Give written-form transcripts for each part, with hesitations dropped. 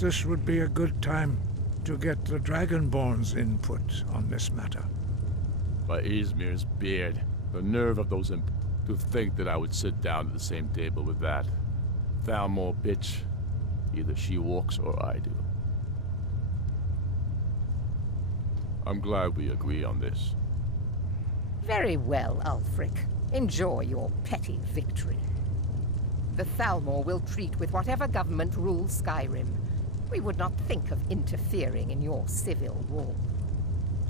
This would be a good time to get the Dragonborn's input on this matter. By Izmir's beard, the nerve of those to think that I would sit down at the same table with that. Thalmor bitch. Either she walks or I do. I'm glad we agree on this. Very well, Ulfric. Enjoy your petty victory. The Thalmor will treat with whatever government rules Skyrim. We would not think of interfering in your civil war.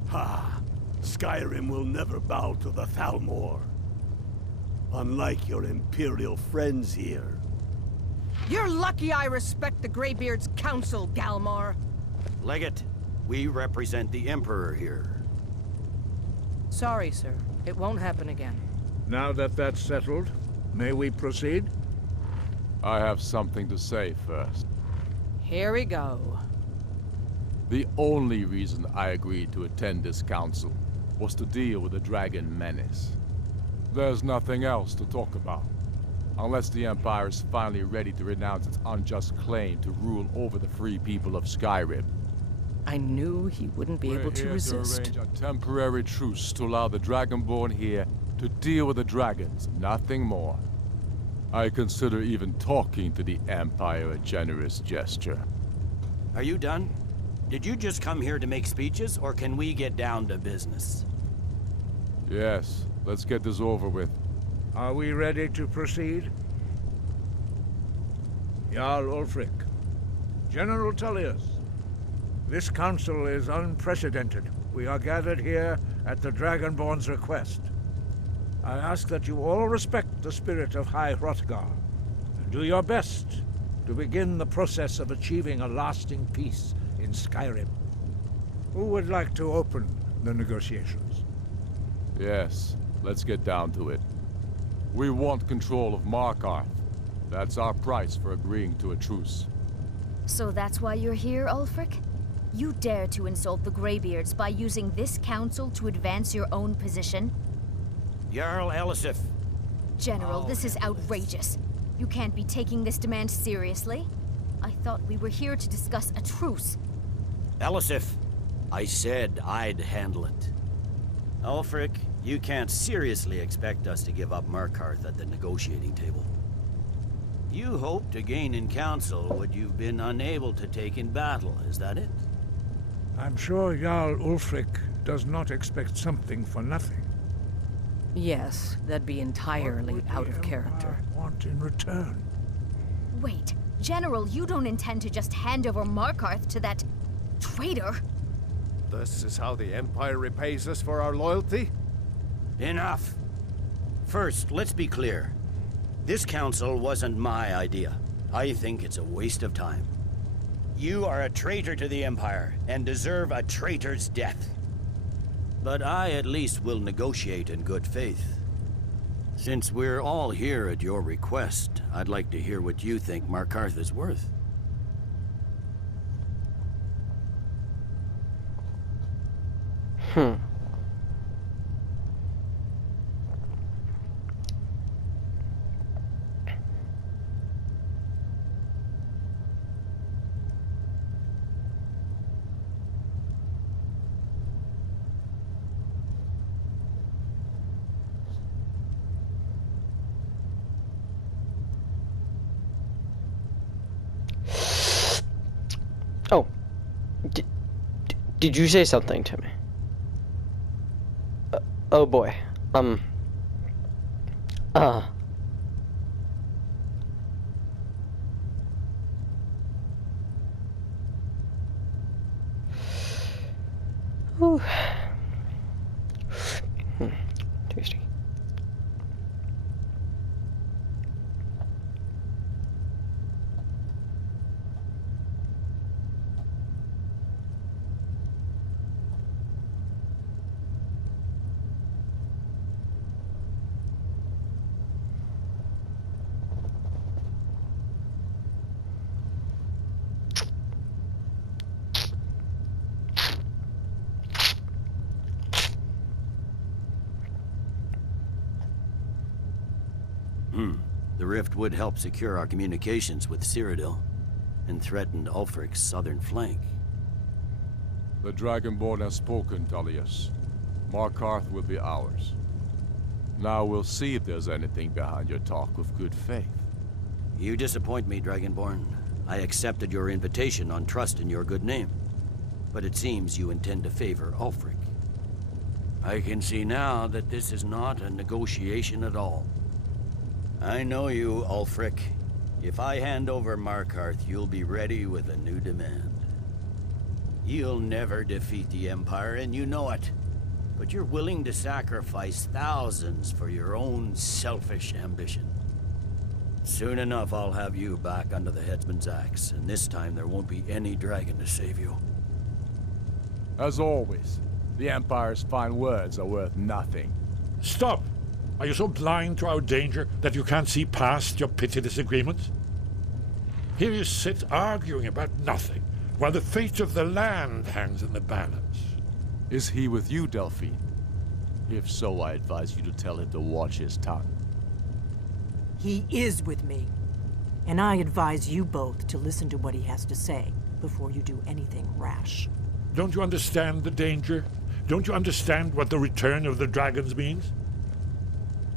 Ha! Skyrim will never bow to the Thalmor. Unlike your Imperial friends here. You're lucky I respect the Greybeard's counsel, Galmar. Legate, we represent the Emperor here. Sorry, sir. It won't happen again. Now that that's settled, may we proceed? I have something to say first. Here we go. The only reason I agreed to attend this council was to deal with the dragon menace. There's nothing else to talk about. Unless the Empire is finally ready to renounce its unjust claim to rule over the free people of Skyrim. I knew he wouldn't be able to resist. We're here to arrange a temporary truce to allow the Dragonborn here to deal with the dragons, nothing more. I consider even talking to the Empire a generous gesture. Are you done? Did you just come here to make speeches, or can we get down to business? Yes, let's get this over with. Are we ready to proceed? Jarl Ulfric, General Tullius, this council is unprecedented. We are gathered here at the Dragonborn's request. I ask that you all respect the spirit of High Hrothgar, and do your best to begin the process of achieving a lasting peace in Skyrim. Who would like to open the negotiations? Yes, let's get down to it. We want control of Markarth. That's our price for agreeing to a truce. So that's why you're here, Ulfric? You dare to insult the Greybeards by using this council to advance your own position? Jarl Elisif. General, this is outrageous. You can't be taking this demand seriously. I thought we were here to discuss a truce. Elisif, I said I'd handle it. Ulfric, you can't seriously expect us to give up Markarth at the negotiating table. You hoped to gain in council what you've been unable to take in battle, is that it? I'm sure Jarl Ulfric does not expect something for nothing. Yes, that'd be entirely What would out the of character. Empire want in return? Wait, General, you don't intend to just hand over Markarth to that traitor? This is how the Empire repays us for our loyalty? Enough! First, let's be clear. This council wasn't my idea. I think it's a waste of time. You are a traitor to the Empire, and deserve a traitor's death. But I at least will negotiate in good faith. Since we're all here at your request, I'd like to hear what you think Markarth is worth. Oh. Did you say something to me? Oh boy. Whew. Tasty. The rift would help secure our communications with Cyrodiil. and threatened Ulfric's southern flank. The Dragonborn has spoken, Tullius. Markarth will be ours. Now we'll see if there's anything behind your talk of good faith. You disappoint me, Dragonborn. I accepted your invitation on trust in your good name. But it seems you intend to favor Ulfric. I can see now that this is not a negotiation at all. I know you, Ulfric. If I hand over Markarth, you'll be ready with a new demand. You'll never defeat the Empire, and you know it. But you're willing to sacrifice thousands for your own selfish ambition. Soon enough, I'll have you back under the headsman's axe, and this time there won't be any dragon to save you. As always, the Empire's fine words are worth nothing. Stop! Are you so blind to our danger that you can't see past your petty disagreements? Here you sit arguing about nothing, while the fate of the land hangs in the balance. Is he with you, Delphine? If so, I advise you to tell him to watch his tongue. He is with me. And I advise you both to listen to what he has to say before you do anything rash. Don't you understand the danger? Don't you understand what the return of the dragons means?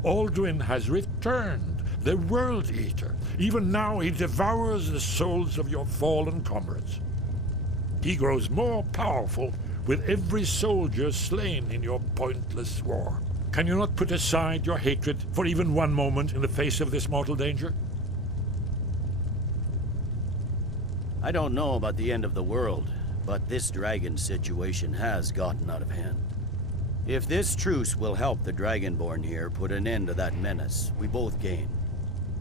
Alduin has returned, the World Eater. Even now he devours the souls of your fallen comrades. He grows more powerful with every soldier slain in your pointless war. Can you not put aside your hatred for even one moment in the face of this mortal danger? I don't know about the end of the world, but this dragon situation has gotten out of hand. If this truce will help the Dragonborn here put an end to that menace, we both gain.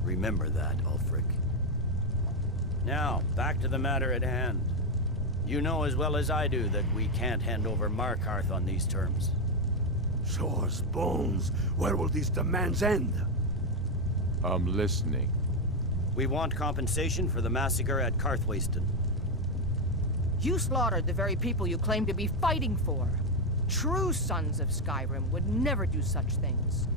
Remember that, Ulfric. Now, back to the matter at hand. You know as well as I do that we can't hand over Markarth on these terms. Swords, bones, where will these demands end? I'm listening. We want compensation for the massacre at Karthwasten. You slaughtered the very people you claim to be fighting for. True sons of Skyrim would never do such things.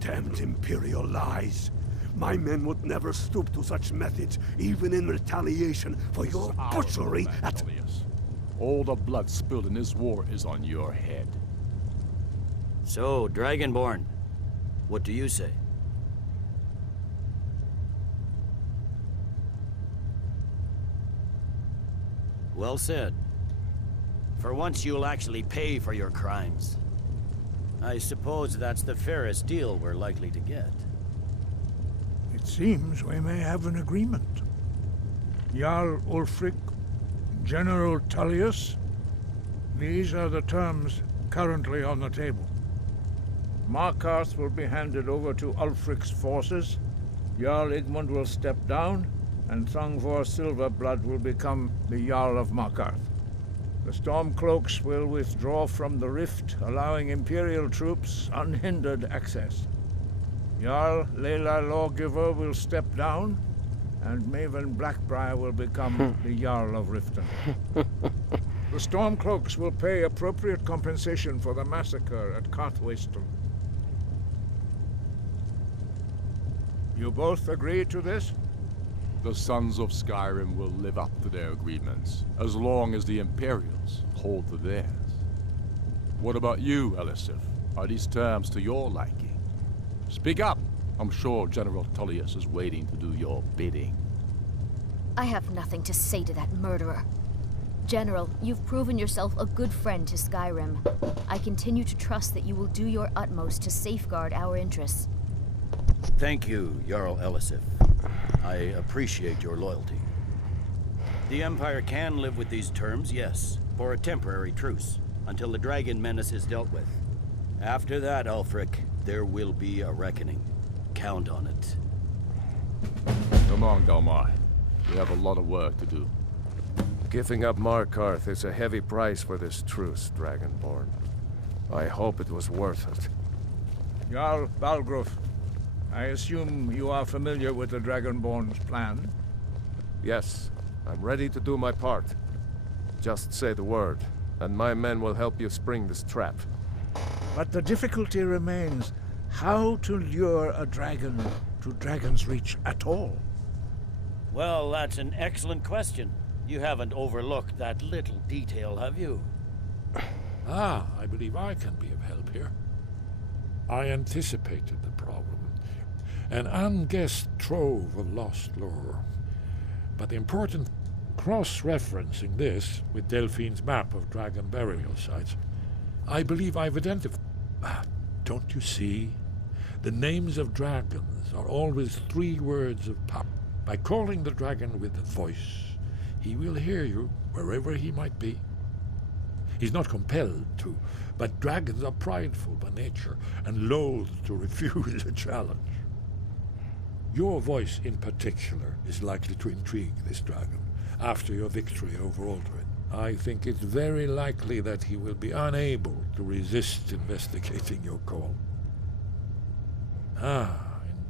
Damned Imperial lies. My men would never stoop to such methods, even in retaliation for your butchery at... All the blood spilled in this war is on your head. So, Dragonborn, what do you say? Well said. For once you'll actually pay for your crimes. I suppose that's the fairest deal we're likely to get. It seems we may have an agreement. Jarl Ulfric, General Tullius, these are the terms currently on the table. Markarth will be handed over to Ulfric's forces, Jarl Igmund will step down, and Thongvor Silverblood will become the Jarl of Markarth. The Stormcloaks will withdraw from the rift, allowing Imperial troops unhindered access. Jarl Leila Lawgiver will step down, and Maven Blackbriar will become the Jarl of Riften. The Stormcloaks will pay appropriate compensation for the massacre at Karthwasten. You both agree to this? The Sons of Skyrim will live up to their agreements, as long as the Imperials hold to theirs. What about you, Elisif? Are these terms to your liking? Speak up! I'm sure General Tullius is waiting to do your bidding. I have nothing to say to that murderer. General, you've proven yourself a good friend to Skyrim. I continue to trust that you will do your utmost to safeguard our interests. Thank you, Jarl Elisif. I appreciate your loyalty. The Empire can live with these terms, yes, for a temporary truce, until the dragon menace is dealt with. After that, Ulfric, there will be a reckoning. Count on it. Come on, Dalmar. We have a lot of work to do. Giving up Markarth is a heavy price for this truce, Dragonborn. I hope it was worth it. Jarl Balgruf, I assume you are familiar with the Dragonborn's plan? Yes, I'm ready to do my part. Just say the word, and my men will help you spring this trap. But the difficulty remains how to lure a dragon to Dragon's Reach at all. Well, that's an excellent question. You haven't overlooked that little detail, have you? Ah, I believe I can be of help here. I anticipated the problem. An unguessed trove of lost lore. But the important cross-referencing this with Delphine's map of dragon burial sites, I believe I've identified... Don't you see? The names of dragons are always 3 words of power. By calling the dragon with the voice, he will hear you wherever he might be. He's not compelled to, but dragons are prideful by nature and loath to refuse a challenge. Your voice in particular is likely to intrigue this dragon after your victory over Aldrin. I think it's very likely that he will be unable to resist investigating your call. Ah,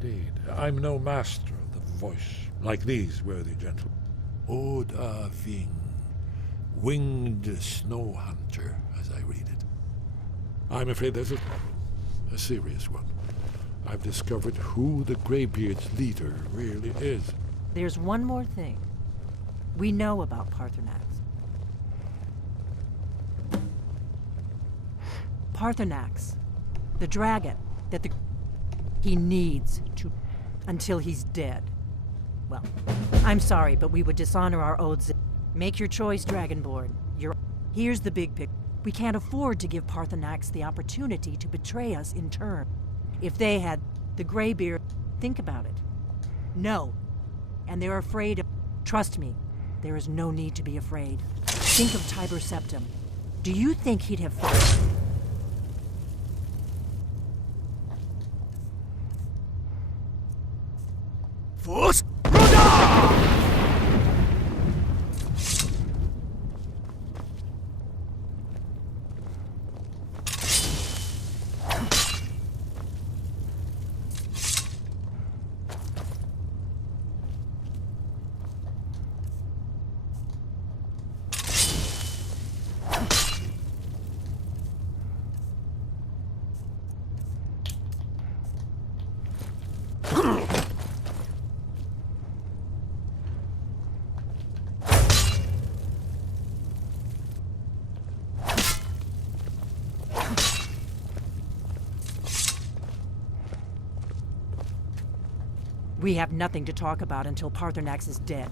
indeed. I'm no master of the voice, like these worthy gentlemen. Oda Ving, winged snow hunter, as I read it. I'm afraid there's a problem, a serious one. I've discovered who the Greybeard's leader really is. There's one more thing. We know about Parthenax. Parthenax, the dragon that he needs to until he's dead. Well, I'm sorry, but we would dishonor our oaths. Make your choice, Dragonborn. Here's the big picture. We can't afford to give Parthenax the opportunity to betray us in turn. If they had the Greybeard, think about it. No. And they're afraid of... Trust me, there is no need to be afraid. Think of Tiber Septim. Do you think he'd have fought? Force! We have nothing to talk about until Parthenax is dead.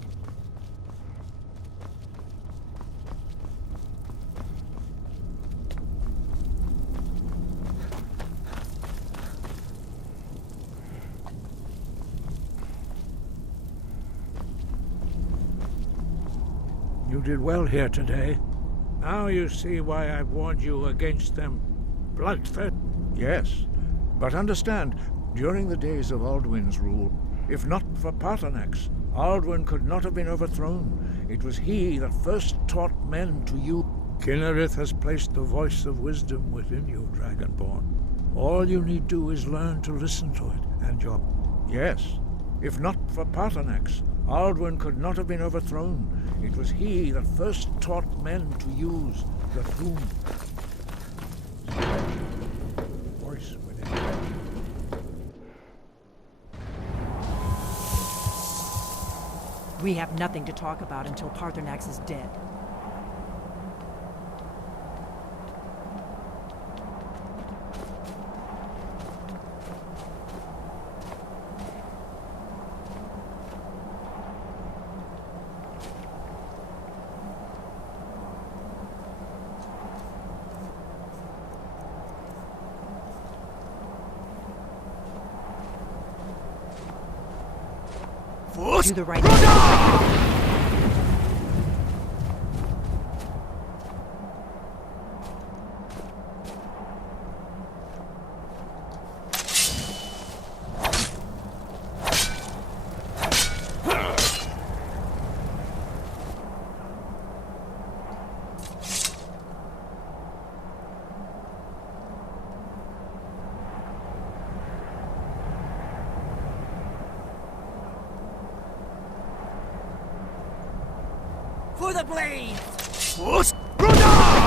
You did well here today. Now you see why I've warned you against them. Bloodfed? Yes. But understand, during the days of Alduin's rule, if not for Parthenax, Alduin could not have been overthrown. It was he that first taught men to use. Kinnereth has placed the voice of wisdom within you, Dragonborn. All you need do is learn to listen to it, and your... Yes, if not for Parthenax, Alduin could not have been overthrown. It was he that first taught men to use the Thum. Voice within you. We have nothing to talk about until Parthenax is dead. Do the right thing. For the blade! Force! Brother!